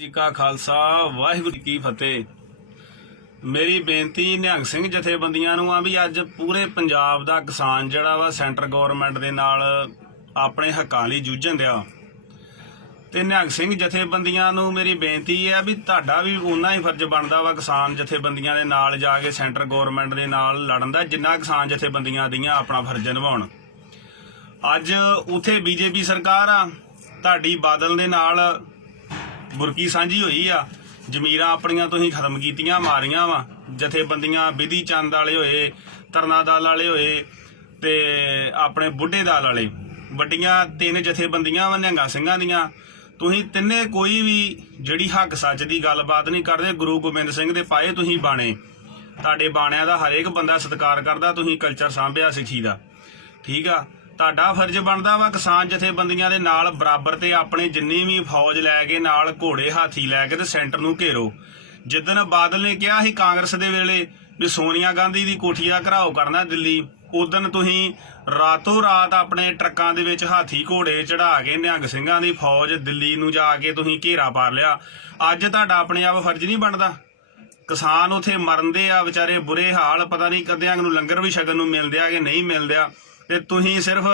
ਜੀ ਕਾ ਖਾਲਸਾ, ਵਾਹਿਗੁਰੂ ਕੀ ਫਤਿਹ। ਮੇਰੀ ਬੇਨਤੀ ਨਿਹੰਗ ਸਿੰਘ ਜਥੇਬੰਦੀਆਂ ਨੂੰ ਆ ਵੀ ਅੱਜ ਪੂਰੇ ਪੰਜਾਬ ਦਾ ਕਿਸਾਨ ਜਿਹੜਾ ਵਾ ਸੈਂਟਰ ਗਵਰਨਮੈਂਟ ਦੇ ਨਾਲ ਆਪਣੇ ਹੱਕਾਂ ਲਈ ਜੂਝਣ ਦਿਆ ਤੇ ਨਿਹੰਗ ਸਿੰਘ ਜਥੇਬੰਦੀਆਂ ਨੂੰ ਮੇਰੀ ਬੇਨਤੀ ਹੈ ਵੀ ਤੁਹਾਡਾ ਵੀ ਉਨਾ ਹੀ ਫਰਜ਼ ਬਣਦਾ ਵਾ ਕਿਸਾਨ ਜਥੇਬੰਦੀਆਂ ਦੇ ਨਾਲ ਜਾ ਕੇ ਸੈਂਟਰ ਗਵਰਨਮੈਂਟ ਦੇ ਨਾਲ ਲੜਨ ਦਾ, ਜਿੰਨਾ ਕਿਸਾਨ ਜਥੇਬੰਦੀਆਂ ਦੀਆਂ ਆਪਣਾ ਫਰਜ਼ ਨਿਭਾਉਣ। ਅੱਜ ਉਥੇ ਬੀਜੇਪੀ ਸਰਕਾਰ ਆ, ਤੁਹਾਡੀ ਬਾਦਲ ਦੇ ਨਾਲ ਬੁਰਕੀ ਸਾਂਝੀ ਹੋਈ ਆ। ਜ਼ਮੀਰਾਂ ਆਪਣੀਆਂ ਤੁਸੀਂ ਖਤਮ ਕੀਤੀਆਂ, ਮਾਰੀਆਂ ਵਾ। ਜਥੇਬੰਦੀਆਂ, ਵਿਧੀ ਚੰਦ ਵਾਲੇ ਹੋਏ ਤਰਨਾ ਦਲ ਵਾਲੇ ਹੋਏ ਤੇ ਆਪਣੇ ਬੁੱਢੇ ਦਾਲ ਵਾਲੇ। ਵੱਡੀਆਂ ਤਿੰਨ ਜਥੇਬੰਦੀਆਂ ਵਾ, ਨਿਹੰਗਾਂ ਸਿੰਘਾਂ ਦੀਆਂ। ਤੁਸੀਂ ਤਿੰਨੇ ਕੋਈ ਵੀ ਜਿਹੜੀ ਹੱਕ ਸੱਚ ਦੀ ਗੱਲਬਾਤ ਨਹੀਂ ਕਰਦੇ, ਗੁਰੂ ਗੋਬਿੰਦ ਸਿੰਘ ਦੇ ਪਾਏ ਤੁਸੀਂ ਬਾਣੇ। ਤੁਹਾਡੇ ਬਾਣਿਆਂ ਦਾ ਹਰੇਕ ਬੰਦਾ ਸਤਿਕਾਰ ਕਰਦਾ, ਤੁਸੀਂ ਕਲਚਰ ਸਾਂਭਿਆ ਸਿੱਖੀ ਦਾ। ਠੀਕ ਆ? ਤੁਹਾਡਾ ਫਰਜ਼ ਬਣਦਾ ਵਾ ਕਿਸਾਨ ਜਥੇਬੰਦੀਆਂ ਦੇ ਨਾਲ ਬਰਾਬਰ ਤੇ ਆਪਣੇ ਜਿੰਨੀ ਵੀ ਫੌਜ ਲੈ ਕੇ ਨਾਲ ਘੋੜੇ ਹਾਥੀ ਲੈ ਕੇ ਤੇ ਸੈਂਟਰ ਨੂੰ ਘੇਰੋ। ਜਿੱਦਨ ਬਾਦਲ ਨੇ ਕਿਹਾ ਸੀ ਕਾਂਗਰਸ ਦੇ ਵੇਲੇ ਵੀ ਸੋਨੀਆ ਗਾਂਧੀ ਦੀ ਕੋਠੀਆ ਘਰਾਓ ਕਰਨਾ ਦਿੱਲੀ, ਉਦੋਂ ਤੁਸੀਂ ਰਾਤੋਂ ਰਾਤ ਆਪਣੇ ਟਰੱਕਾਂ ਦੇ ਵਿੱਚ ਹਾਥੀ ਘੋੜੇ ਚੜਾ ਕੇ ਨਿਹੰਗ ਸਿੰਘਾਂ ਦੀ ਫੌਜ ਦਿੱਲੀ ਨੂੰ ਜਾ ਕੇ ਤੁਸੀਂ ਘੇਰਾ ਪਾ ਲਿਆ। ਅੱਜ ਤੁਹਾਡਾ ਆਪਣੇ ਆਪ ਫਰਜ਼ ਨਹੀਂ ਬਣਦਾ। ਕਿਸਾਨ ਉਥੇ ਮਰਨਦੇ ਆ, ਵਿਚਾਰੇ ਬੁਰੇ ਹਾਲ, ਪਤਾ ਨਹੀਂ ਕਦਿਆਂ ਨੂੰ ਲੰਗਰ ਵੀ ਛਕਣ ਨੂੰ ਮਿਲਦੇ ਆ ਕਿ ਨਹੀਂ ਮਿਲਦੇ ਆ। ਤੇ ਤੁਸੀਂ ਸਿਰਫ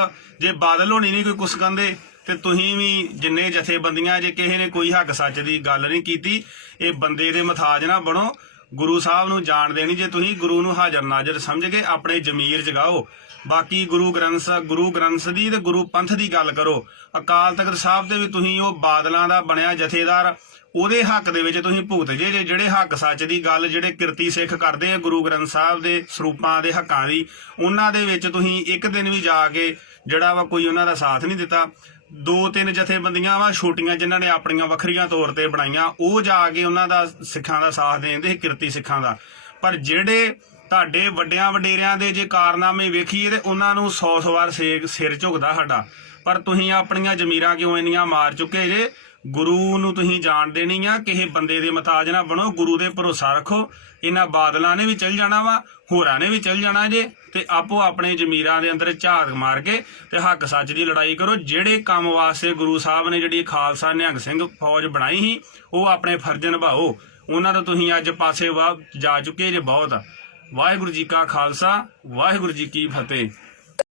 ਜੇ ਬਾਦਲ ਹੋਣੀ ਨਹੀਂ ਕੋਈ ਕੁਛ ਕਹਿੰਦੇ, ਤੇ ਤੁਸੀਂ ਵੀ ਜਿੰਨੇ ਜਥੇਬੰਦੀਆਂ, ਜੇ ਕਿਸੇ ਨੇ ਕੋਈ ਹੱਕ ਸੱਚ ਦੀ ਗੱਲ ਨਹੀਂ ਕੀਤੀ, ਇਹ ਬੰਦੇ ਦੇ ਮਥਾਜ ਨਾ ਬਣੋ। ਗੁਰੂ ਸਾਹਿਬ ਨੂੰ ਜਾਣਦੇ ਨਹੀਂ, ਜੇ ਤੁਸੀਂ ਗੁਰੂ ਨੂੰ ਹਾਜ਼ਰ ਨਾਜ਼ਰ ਸਮਝ ਕੇ ਆਪਣੇ ਜ਼ਮੀਰ ਜਗਾਓ। ਬਾਕੀ ਗੁਰੂ ਗ੍ਰੰਥ ਸਾਹਿਬ ਗੁਰੂ ਗ੍ਰੰਥ ਦੀ ਤੇ ਗੁਰੂ ਪੰਥ ਦੀ ਗੱਲ ਕਰੋ। ਅਕਾਲ ਤਖਤ ਸਾਹਿਬ ਦੇ ਵੀ ਤੁਸੀਂ ਉਹ ਬਾਦਲਾਂ ਦਾ ਬਣਿਆ ਜਥੇਦਾਰ, ਉਹਦੇ ਹੱਕ ਦੇ ਵਿੱਚ ਤੁਸੀਂ ਭੁਗਤ ਜੇ ਜੇ ਜਿਹੜੇ ਹੱਕ ਸੱਚ ਦੀ ਗੱਲ ਜਿਹੜੇ ਕਿਰਤੀ ਸਿੱਖ ਕਰਦੇ ਆ ਗੁਰੂ ਗ੍ਰੰਥ ਸਾਹਿਬ ਦੇ ਸਰੂਪਾਂ ਦੇ ਹੱਕਾਂ ਦੀ, ਉਹਨਾਂ ਦੇ ਵਿੱਚ ਤੁਸੀਂ ਇੱਕ ਦਿਨ ਵੀ ਜਾ ਕੇ ਜਿਹੜਾ ਵਾ ਕੋਈ ਉਹਨਾਂ ਦਾ ਸਾਥ ਨਹੀਂ ਦਿੱਤਾ। ਦੋ ਤਿੰਨ ਜਥੇਬੰਦੀਆਂ ਵਾ, ਛੋਟੀਆਂ ਜਿਨ੍ਹਾਂ ਨੇ ਆਪਣੀਆਂ ਵੱਖਰੀਆਂ ਤੌਰ ਤੇ ਬਣਾਈਆਂ, ਉਹ ਜਾ ਕੇ ਉਹਨਾਂ ਦਾ ਸਿੱਖਾਂ ਦਾ ਸਾਥ ਦੇਂਦੇ ਸੀ ਕਿਰਤੀ ਸਿੱਖਾਂ ਦਾ। ਪਰ ਜਿਹੜੇ ਤੁਹਾਡੇ ਵੱਡਿਆਂ ਵਡੇਰਿਆਂ ਦੇ ਜੇ ਕਾਰਨਾਮੇ ਵੇਖੀਏ ਤੇ ਉਹਨਾਂ ਨੂੰ 100 100 ਵਾਰ ਸੇ- ਸਿਰ ਝੁਕਦਾ ਸਾਡਾ। ਪਰ ਤੁਸੀਂ ਆਪਣੀਆਂ ਜ਼ਮੀਰਾਂ ਕਿਉਂ ਇੰਨੀਆਂ ਮਾਰ ਚੁੱਕੇ ਜੇ? ਗੁਰੂ ਨੂੰ ਤੁਸੀਂ ਜਾਣਦੇ ਨਹੀਂ ਆ ਕਿਸੇ ਬੰਦੇ ਦੇ ਮਤਾਜ ਨਾ ਬਣੋ, ਗੁਰੂ ਦੇ ਭਰੋਸਾ ਰੱਖੋ। ਇਹਨਾਂ ਬਾਦਲਾਂ ਨੇ ਵੀ ਚੱਲ ਜਾਣਾ ਵਾ, ਹੋਰਾਂ ਨੇ ਵੀ ਚੱਲ ਜਾਣਾ ਜੇ, ਤੇ ਆਪੋ ਆਪਣੇ ਜ਼ਮੀਰਾਂ ਦੇ ਅੰਦਰ ਝਾਤ ਮਾਰ ਕੇ ਤੇ ਹੱਕ ਸੱਚ ਦੀ ਲੜਾਈ ਕਰੋ। ਜਿਹੜੇ ਕੰਮ ਵਾਸਤੇ ਗੁਰੂ ਸਾਹਿਬ ਨੇ ਜਿਹੜੀ ਖਾਲਸਾ ਨਿਹੰਗ ਸਿੰਘ ਫੌਜ ਬਣਾਈ ਸੀ, ਉਹ ਆਪਣੇ ਫਰਜ਼ ਨਿਭਾਓ। ਉਹਨਾਂ ਦਾ ਤੁਸੀਂ ਅੱਜ ਪਾਸੇ ਵਾ ਜਾ ਚੁੱਕੇ ਜੇ ਬਹੁਤ। ਵਾਹਿਗੁਰੂ ਜੀ ਕਾ ਖਾਲਸਾ, ਵਾਹਿਗੁਰੂ ਜੀ ਕੀ ਫਤਿਹ।